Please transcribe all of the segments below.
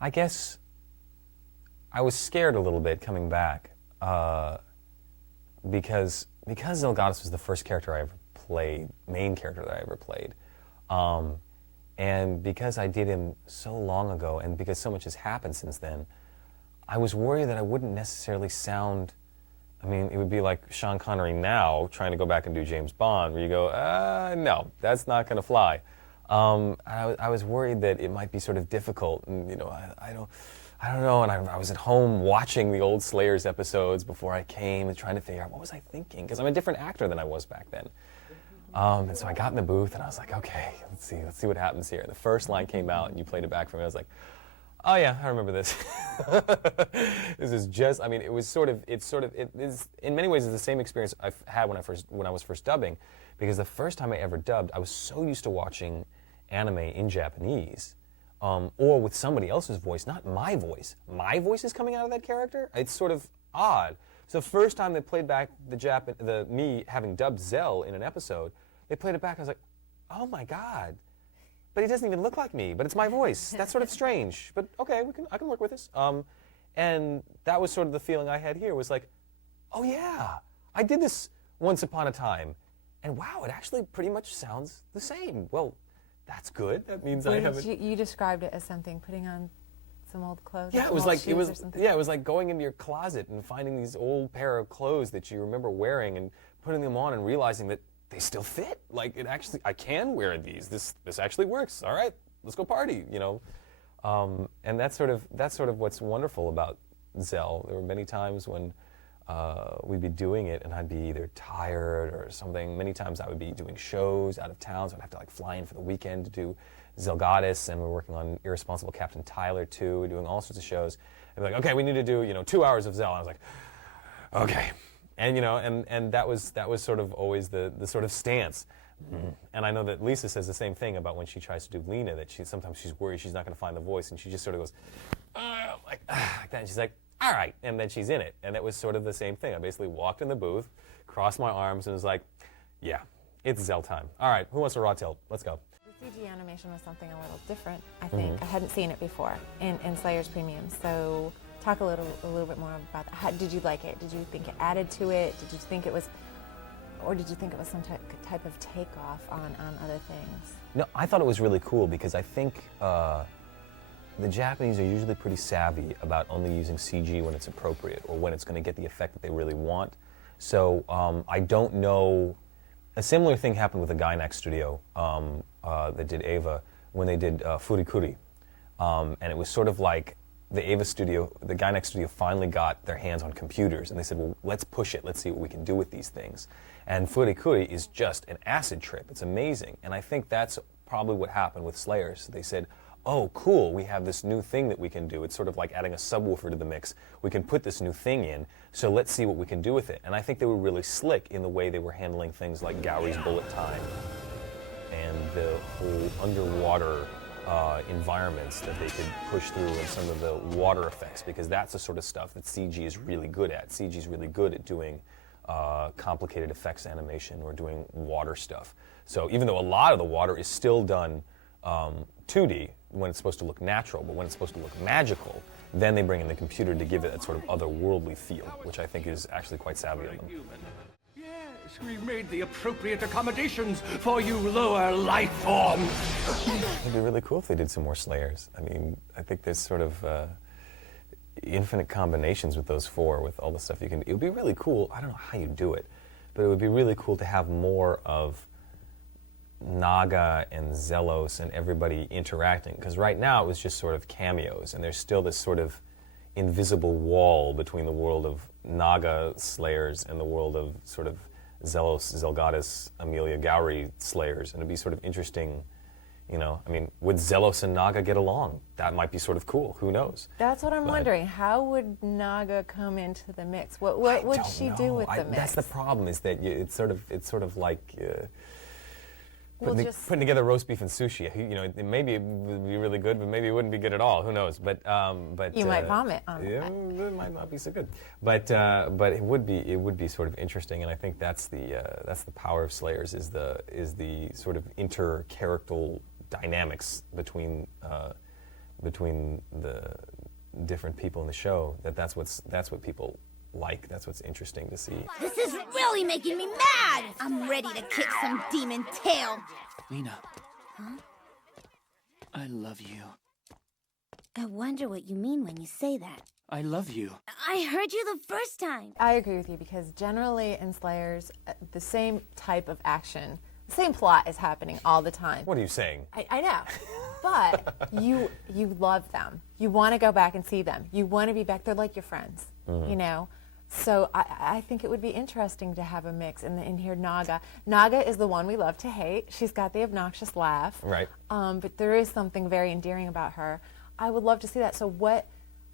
I guess I was scared a little bit coming back because Zelgadis was the first character I ever played, main character that I ever played. And because I did him so long ago and because so much has happened since then, I was worried that I wouldn't necessarily sound, I mean, it would be like Sean Connery now trying to go back and do James Bond, where you go, no, that's not going to fly. I was worried that it might be sort of difficult, and you know, I don't know, and I was at home watching the old Slayers episodes before I came and trying to figure out what was I thinking, because I'm a different actor than I was back then. And so I got in the booth and I was like, okay, let's see what happens here. The first line came out and you played it back for me. I was like, oh yeah, I remember this. This is just, I mean, it is, in many ways, it's the same experience I've had when I was first dubbing, because the first time I ever dubbed, I was so used to watching anime in Japanese, or with somebody else's voice, not my voice. My voice is coming out of that character. It's sort of odd. So the first time they played back me having dubbed Zell in an episode, they played it back. I was like, oh my God. But he doesn't even look like me, but it's my voice. That's sort of strange, but okay, I can work with this. And that was sort of the feeling I had here, was like, oh yeah, I did this once upon a time, and wow, it actually pretty much sounds the same. Well, that's good. That means I haven't. You described it as something, putting on some old clothes. Yeah, it was like going into your closet and finding these old pair of clothes that you remember wearing and putting them on and realizing that they still fit. Like, it actually, I can wear these. This actually works. All right, let's go party. You know, and that's sort of what's wonderful about Zell. There were many times when we'd be doing it and I'd be either tired or something. Many times I would be doing shows out of town, so I'd have to like fly in for the weekend to do Zelgadis, and we're working on Irresponsible Captain Tyler too. We're doing all sorts of shows. And be like, okay, we need to do 2 hours of Zell. And I was like, okay. And and that was sort of always the sort of stance. And I know that Lisa says the same thing about when she tries to do Lena, that sometimes she's worried she's not going to find the voice, and she just sort of goes like that, and she's like, all right, and then she's in it. And it was sort of the same thing. I basically walked in the booth, crossed my arms, and was like, yeah, it's Zell time. All right, who wants a raw tilt? Let's go. The CG animation was something a little different, I think. I hadn't seen it before in Slayers Premium, so talk a little bit more about that. Did you like it? Did you think it added to it? Did you think it was, or did you think it was some type of takeoff on other things? No, I thought it was really cool because I think the Japanese are usually pretty savvy about only using CG when it's appropriate or when it's going to get the effect that they really want. So I don't know. A similar thing happened with the Gainax studio that did Eva when they did Furikuri. And it was sort of like the Gainax studio finally got their hands on computers, and they said, well, let's push it. Let's see what we can do with these things. And Furikuri is just an acid trip. It's amazing. And I think that's probably what happened with Slayers. They said, oh, cool, we have this new thing that we can do. It's sort of like adding a subwoofer to the mix. We can put this new thing in, so let's see what we can do with it. And I think they were really slick in the way they were handling things like Gowry's bullet time and the whole underwater environments that they could push through, and some of the water effects, because that's the sort of stuff that CG is really good at. CG is really good at doing complicated effects animation or doing water stuff. So even though a lot of the water is still done 2D when it's supposed to look natural, but when it's supposed to look magical, then they bring in the computer to give it that sort of otherworldly feel, which I think is actually quite savvy of them. Yes, we've made the appropriate accommodations for you lower life forms. It'd be really cool if they did some more Slayers. I mean, I think there's sort of infinite combinations with those four, with all the stuff you can do. It would be really cool. I don't know how you do it, but it would be really cool to have more of Naga and Zelos and everybody interacting, because right now it was just sort of cameos, and there's still this sort of invisible wall between the world of Naga Slayers and the world of sort of Zelos, Zelgadis, Amelia Gowry Slayers, and it'd be sort of interesting, I mean, would Zelos and Naga get along? That might be sort of cool, who knows? That's what I'm wondering. How would Naga come into the mix? What would she do with the mix? That's the problem, is that it's sort of like putting together roast beef and sushi. Maybe it would be really good, but maybe it wouldn't be good at all. Who knows? But you might vomit on it. Yeah, it might not be so good. But it would be sort of interesting, and I think that's the power of Slayers, is the sort of inter-character dynamics between between the different people in the show, that's what people like. That's what's interesting to see. This is really making me mad! I'm ready to kick some demon tail. Lena. Huh? I love you. I wonder what you mean when you say that. I love you. I heard you the first time. I agree with you because generally in Slayers, the same type of action, the same plot is happening all the time. What are you saying? I know, but you love them. You want to go back and see them. You want to be back. They're like your friends, you know. So I think it would be interesting to have a mix and hear Naga. Naga is the one we love to hate. She's got the obnoxious laugh. Right. But there is something very endearing about her. I would love to see that. So what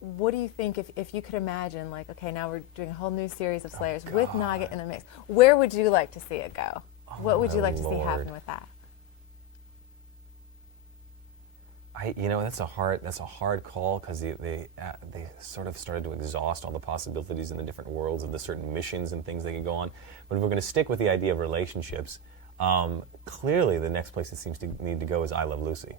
do you think if you could imagine, like, okay, now we're doing a whole new series of Slayers with Naga in the mix. Where would you like to see it go? What would you like to see happen with that? That's a hard call because they sort of started to exhaust all the possibilities in the different worlds of the certain missions and things they could go on. But if we're going to stick with the idea of relationships, clearly the next place it seems to need to go is I Love Lucy.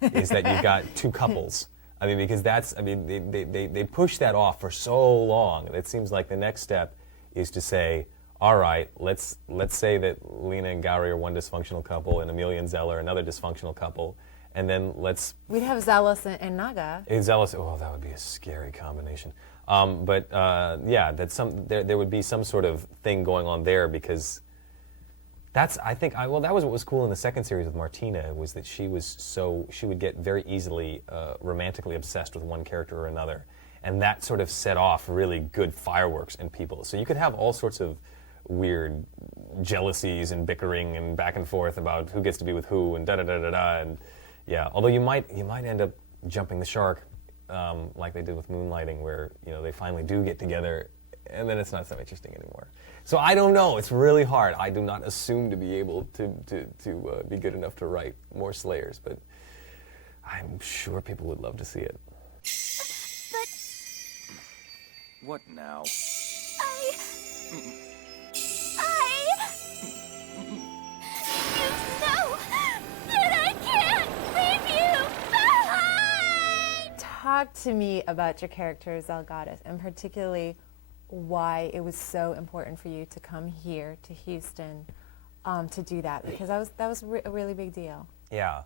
Is that you've got two couples. I mean, because they push that off for so long. It seems like the next step is to say, all right, let's say that Lena and Gowrie are one dysfunctional couple and Amelia and Zell are another dysfunctional couple. And then we'd have Zealous and Naga. Zealous. Oh, that would be a scary combination. Yeah, there would be some sort of thing going on there because that was what was cool in the second series with Martina was that she would get very easily romantically obsessed with one character or another, and that sort of set off really good fireworks in people. So you could have all sorts of weird jealousies and bickering and back and forth about who gets to be with who and da da da da da and. Yeah, although you might end up jumping the shark, like they did with Moonlighting, where they finally do get together, and then it's not so interesting anymore. So I don't know. It's really hard. I do not assume to be able to be good enough to write more Slayers, but I'm sure people would love to see it. But what now? Talk to me about your character, Zelgadis, and particularly why it was so important for you to come here to Houston to do that, because that was a really big deal. Yeah.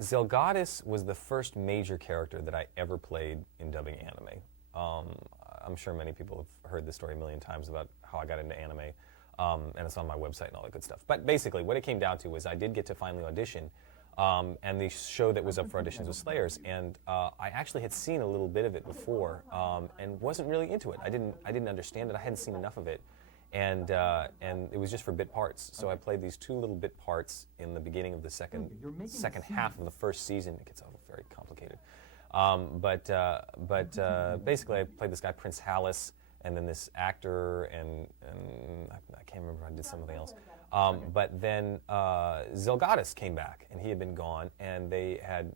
Zelgadis was the first major character that I ever played in dubbing anime. I'm sure many people have heard this story a million times about how I got into anime, and it's on my website and all that good stuff. But basically, what it came down to was I did get to finally audition. And the show that was up for auditions was Slayers, and I actually had seen a little bit of it before, and wasn't really into it. I didn't understand it. I hadn't seen enough of it, and it was just for bit parts. So I played these two little bit parts in the beginning of the second half of the first season. It gets all very complicated, but basically I played this guy Prince Hallis, and then this actor, and I can't remember. I did something else. But then Zelgadis came back, and he had been gone, and they had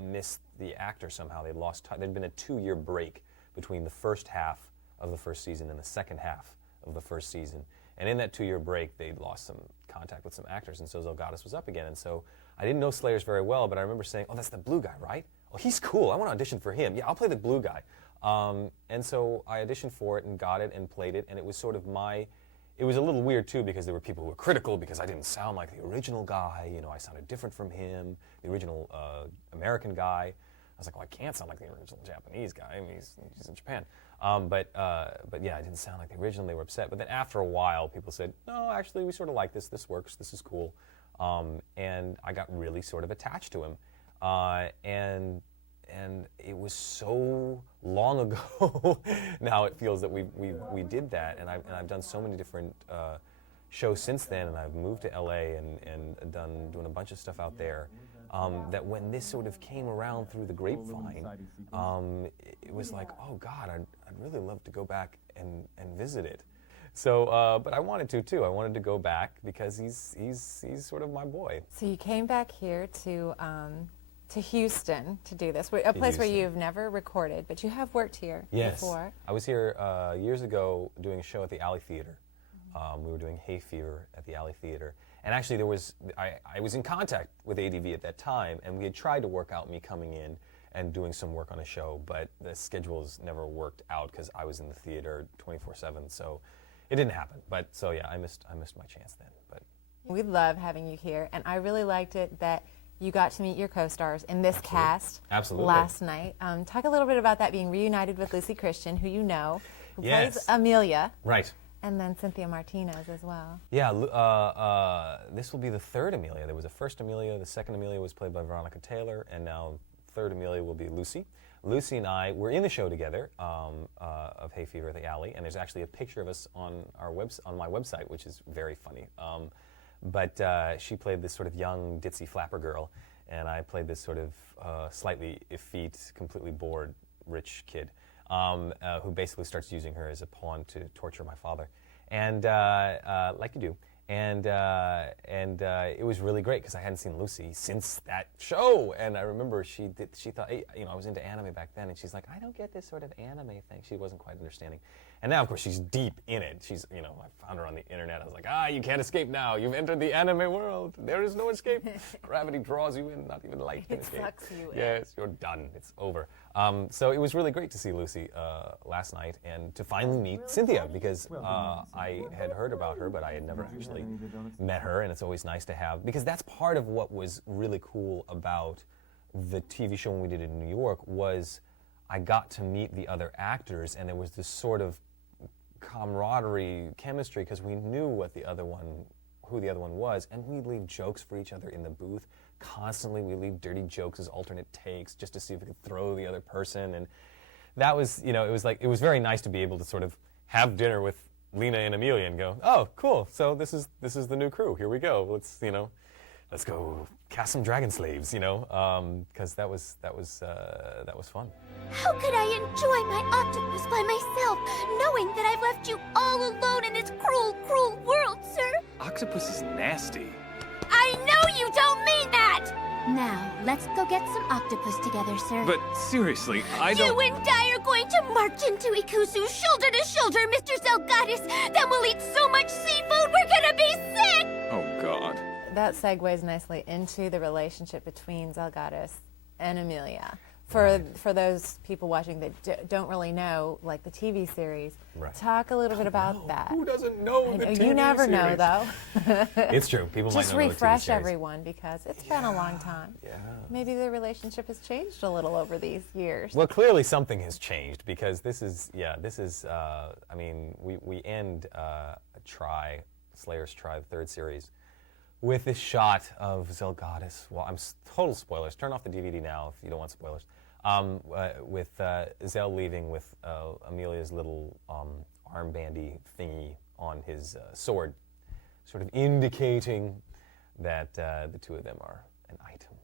missed the actor somehow. They'd lost time. There'd been a 2-year break between the first half of the first season and the second half of the first season. And in that 2-year break, they'd lost some contact with some actors, and so Zelgadis was up again. And so I didn't know Slayers very well, but I remember saying, oh, that's the blue guy, right? Oh, he's cool. I want to audition for him. Yeah, I'll play the blue guy. And so I auditioned for it and got it and played it, and it was sort of it was a little weird, too, because there were people who were critical because I didn't sound like the original guy. I sounded different from him, the original American guy. I was like, well, I can't sound like the original Japanese guy. I mean, he's in Japan. But yeah, I didn't sound like the original. They were upset. But then after a while, people said, no, actually, we sort of like this. This works. This is cool. And I got really sort of attached to him. And it was so long ago. Now it feels that we did that, and I've done so many different shows since then, and I've moved to LA and doing a bunch of stuff out there. That when this sort of came around through the grapevine, it was like, oh God, I'd really love to go back and visit it. So, but I wanted to too. I wanted to go back because he's sort of my boy. So you came back here to Houston to do this, a place where you've never recorded, but you have worked here before. I was here years ago doing a show at the Alley Theater. We were doing Hay Fever at the Alley Theater, And actually, I was in contact with ADV at that time, and we had tried to work out me coming in and doing some work on a show, but the schedules never worked out because I was in the theater 24/7, so it didn't happen. But so yeah, I missed my chance then. But we love having you here, and I really liked it that you got to meet your co-stars in this cast last night. Talk a little bit about that, being reunited with Lucy Christian, who you know, who plays Amelia. Right. And then Cynthia Martinez as well. Yeah, this will be the third Amelia. There was a first Amelia, the second Amelia was played by Veronica Taylor, and now third Amelia will be Lucy. Lucy and I were in the show together of Hay Fever at the Alley, and there's actually a picture of us on my website, which is very funny. But she played this sort of young, ditzy flapper girl, and I played this sort of slightly effete, completely bored, rich kid who basically starts using her as a pawn to torture my father, and like you do. And it was really great because I hadn't seen Lucy since that show, and I remember she thought, hey, I was into anime back then, and she's like, I don't get this sort of anime thing. She wasn't quite understanding, and now of course she's deep in it. She's, I found her on the internet. I was like, you can't escape now. You've entered the anime world. There is no escape. Gravity draws you in. Not even light can escape. It sucks you in. Yes, you're done. It's over. So it was really great to see Lucy last night and to finally meet Cynthia, because I had heard about her, but I had never actually met her, and it's always nice to have, because that's part of what was really cool about the TV show when we did it in New York, was I got to meet the other actors, and there was this sort of camaraderie, chemistry, because we knew who the other one was, and we'd leave jokes for each other in the booth. Constantly, we leave dirty jokes as alternate takes just to see if we could throw the other person, and that was, it was very nice to be able to sort of have dinner with Lena and Amelia and go, oh, cool, so this is the new crew. Here we go. Let's go cast some dragon slaves, because that was fun. How could I enjoy my octopus by myself, knowing that I've left you all alone in this cruel, cruel world, sir? Octopus is nasty. I know you don't mean that! Now, let's go get some octopus together, sir. But seriously, I don't... You and I are going to march into Ikusu shoulder to shoulder, Mr. Zelgadis. Then we'll eat so much seafood, we're gonna be sick! Oh, God. That segues nicely into the relationship between Zelgadis and Amelia. For those people watching that don't really know, like the TV series, talk a little bit about that. Who doesn't know the TV series? You never know, though. It's true. People might just not know refresh the TV series. everyone, because it's been a long time. Yeah. Maybe the relationship has changed a little over these years. Well, clearly something has changed, because this is, I mean, we end Slayer's Try, the third series, with this shot of Zelgadis. Well, total spoilers. Turn off the DVD now if you don't want spoilers. With Zell leaving with Amelia's little armbandy thingy on his sword, sort of indicating that the two of them are an item.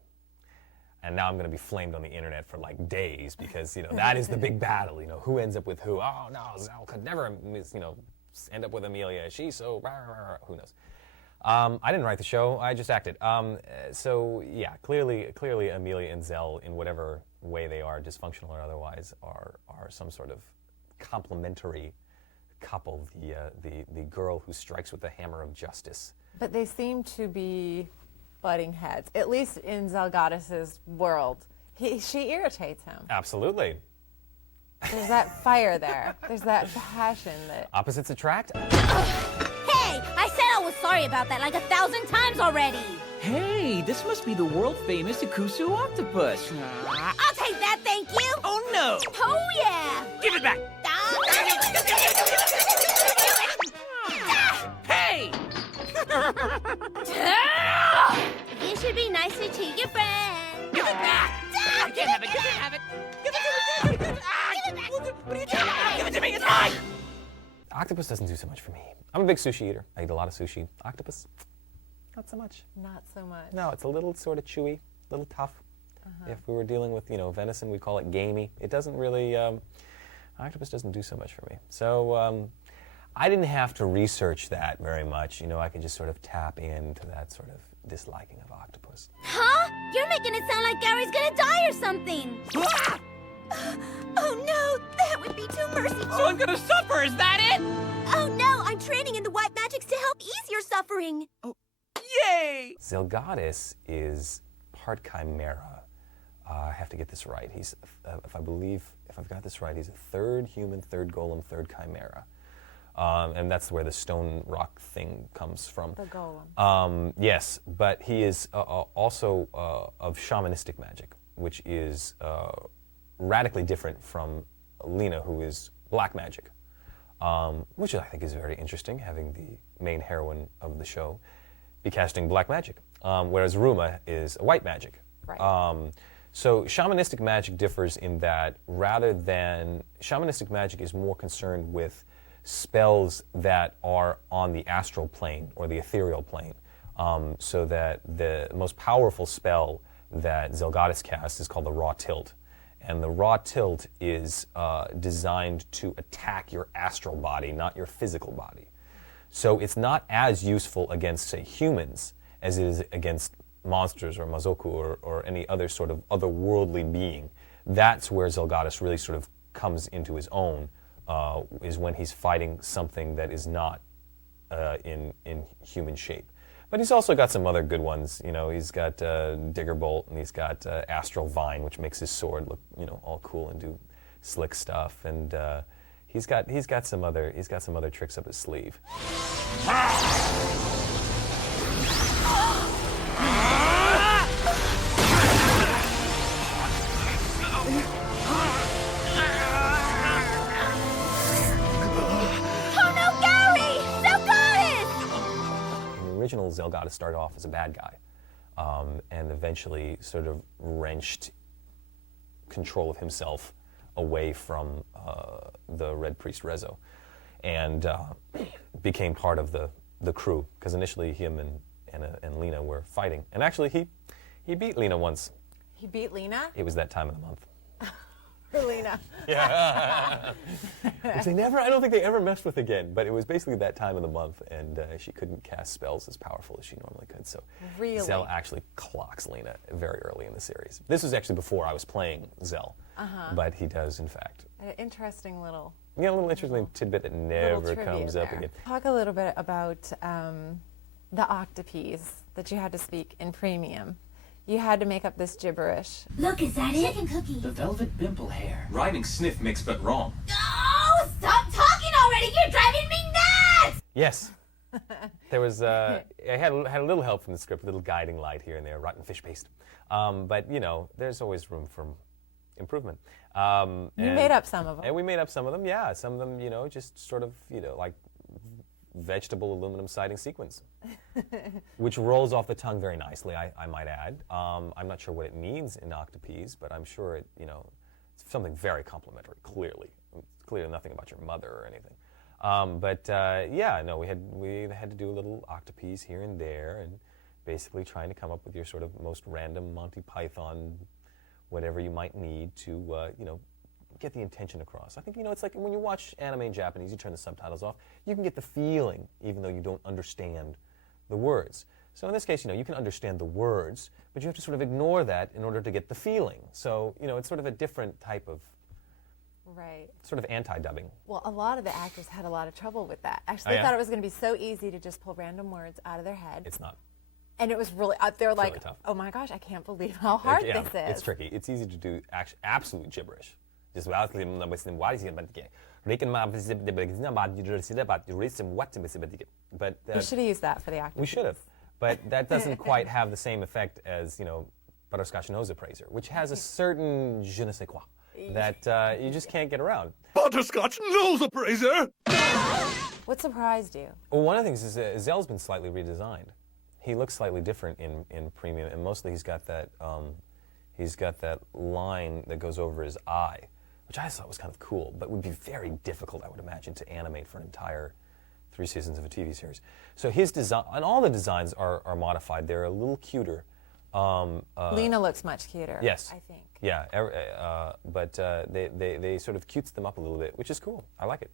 And now I'm going to be flamed on the internet for like days, because that is the big battle. Who ends up with who? Oh no, Zell could never end up with Amelia. She's so who knows. I didn't write the show. I just acted. So yeah, clearly Amelia and Zell, in whatever way they are, dysfunctional or otherwise, are some sort of complementary couple. The girl who strikes with the hammer of justice. But they seem to be butting heads, at least in Zelgadis' world. She irritates him. Absolutely. There's that fire there. There's that passion that... Opposites attract? Hey, I said I was sorry about that like 1,000 times already. Hey, this must be the world-famous Ikusu octopus. I'll take that, thank you. Oh, no. Oh, yeah. Give it back. Hey! You should be nicer to your friend. Give it back. You can't have it. You can't have it. Give it to me. Give it to me. What are you doing? Give it to me. It's mine. Octopus doesn't do so much for me. I'm a big sushi eater. I eat a lot of sushi. Octopus, not so much. Not so much. No, it's a little sort of chewy, a little tough. If we were dealing with, venison, we'd call it gamey. It doesn't really, octopus doesn't do so much for me. So I didn't have to research that very much. I could just sort of tap into that sort of disliking of octopus. Huh? You're making it sound like Gary's gonna die or something. Ah! Oh no, that would be too merciful. So I'm gonna suffer, is that it? Oh no, I'm training in the white magics to help ease your suffering. Oh, Yay! Zelgadis is part chimera. I have to get this right. He's, if I've got this right, he's a third human, third golem, third chimera. And that's where the stone rock thing comes from. The golem. Yes, but he is also of shamanistic magic, which is radically different from Lena, who is black magic, which I think is very interesting, having the main heroine of the show be casting black magic, whereas Ruma is a white magic. Right. So shamanistic magic differs in that shamanistic magic is more concerned with spells that are on the astral plane or the ethereal plane. So that the most powerful spell that Zelgadis casts is called the Raw Tilt. And the Raw Tilt is designed to attack your astral body, not your physical body. So it's not as useful against, say, humans as it is against monsters or Mazoku or any other sort of otherworldly being. That's where Zelgadis really sort of comes into his own, is when he's fighting something that is not in human shape. But he's also got some other good ones. You know, he's got Digger Bolt, and he's got Astral Vine, which makes his sword look, you know, all cool and do slick stuff. And he's got some other tricks up his sleeve. Oh no, Gary! Zelgadis! The original Zelgadis started off as a bad guy, and eventually sort of wrenched control of himself away from the Red Priest Rezo, and became part of the crew. Because initially him and Lena were fighting, and actually he beat Lena once. He beat Lena? It was that time of the month. For Lena. Yeah. Which I don't think they ever messed with again, but it was basically that time of the month, and she couldn't cast spells as powerful as she normally could. So Really? Zell actually clocks Lena very early in the series. This was actually before I was playing Zell, but he does, in fact. An interesting little A little interesting tidbit that never trivia comes up there. again. Talk a little bit about the octopies that you had to speak in premium. You had to make up this gibberish. Look, is that it? Chicken cookie. The velvet bimple hair. Rhyming sniff mix but wrong. Oh, stop talking already! You're driving me nuts! Yes. There was, I had a little help from the script, a little guiding light here and there, rotten fish paste. But, you know, there's always room for improvement. You made up some of them. And we made up some of them, yeah. Some of them, you know, just sort of, you know, like vegetable aluminum siding sequence, which rolls off the tongue very nicely, I might add. I'm not sure what it means in octopies, but I'm sure it, you know, it's something very complimentary, clearly. It's clearly nothing about your mother or anything. Yeah, no, we had to do a little octopies here and there, and basically trying to come up with your sort of most random Monty Python, whatever you might need to, you know, get the intention across. I think, you know, it's like when you watch anime in Japanese, you turn the subtitles off, you can get the feeling, even though you don't understand the words. So in this case, you know, you can understand the words, but you have to sort of ignore that in order to get the feeling. So, you know, it's sort of a different type of, Right. sort of anti-dubbing. Well, a lot of the actors had a lot of trouble with that. Actually, they yeah? thought it was going to be so easy to just pull random words out of their head. It's not. And it was really, they were like, really tough. oh my gosh, I can't believe how hard Yeah, this is. it's tricky. It's easy to do absolute gibberish. Just you but We should have used that for the actors. we should have, but that doesn't quite have the same effect as, you know, Butterscotch Nose Appraiser, which has a certain je ne sais quoi that you just can't get around. Butterscotch nose appraiser! What surprised you? Well, one of the things is Zell's been slightly redesigned. He looks slightly different in Premium, and mostly he's got that line that goes over his eye, which I thought was kind of cool, but would be very difficult, I would imagine, to animate for an entire 3 seasons of a TV series. So his design, and all the designs are modified. They're a little cuter. Lena looks much cuter. Yes. I think. Yeah, but they sort of cutes them up a little bit, which is cool. I like it.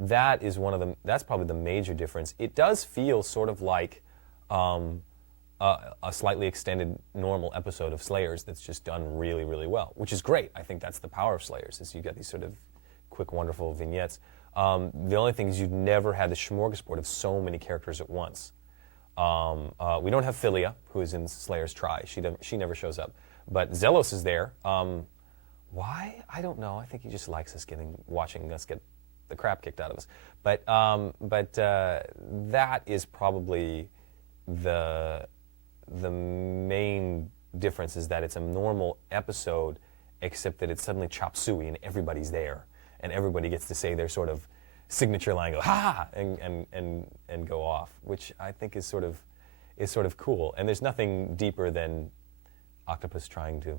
That is one of them. That's probably the major difference. It does feel sort of like a slightly extended normal episode of Slayers that's just done really, really well, which is great. I think that's the power of Slayers, is you got these sort of quick, wonderful vignettes. The only thing is you've never had the smorgasbord of so many characters at once. We don't have Philia, who is in Slayer's Try. She never shows up. But Zelos is there. Why? I don't know. I think he just likes us watching us get the crap kicked out of us. But that is probably the main difference, is that it's a normal episode, except that it's suddenly chop suey and everybody's there, and everybody gets to say their sort of signature line, go ha, and go off, which I think is sort of cool. And there's nothing deeper than octopus trying to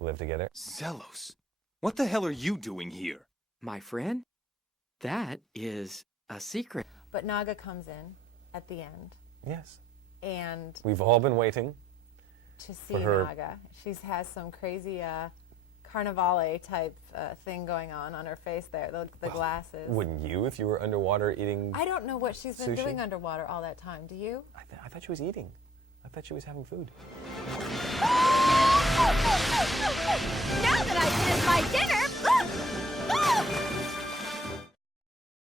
live together. Zelos, what the hell are you doing here? My friend, that is a secret. But Naga comes in at the end, Yes. and We've all been waiting. to see For her. Naga. She has some crazy carnivale type thing going on her face there, the glasses. Wouldn't you if you were underwater eating? I don't know what she's been Sushi? doing underwater all that time. Do you? I thought she was eating. I thought she was having food.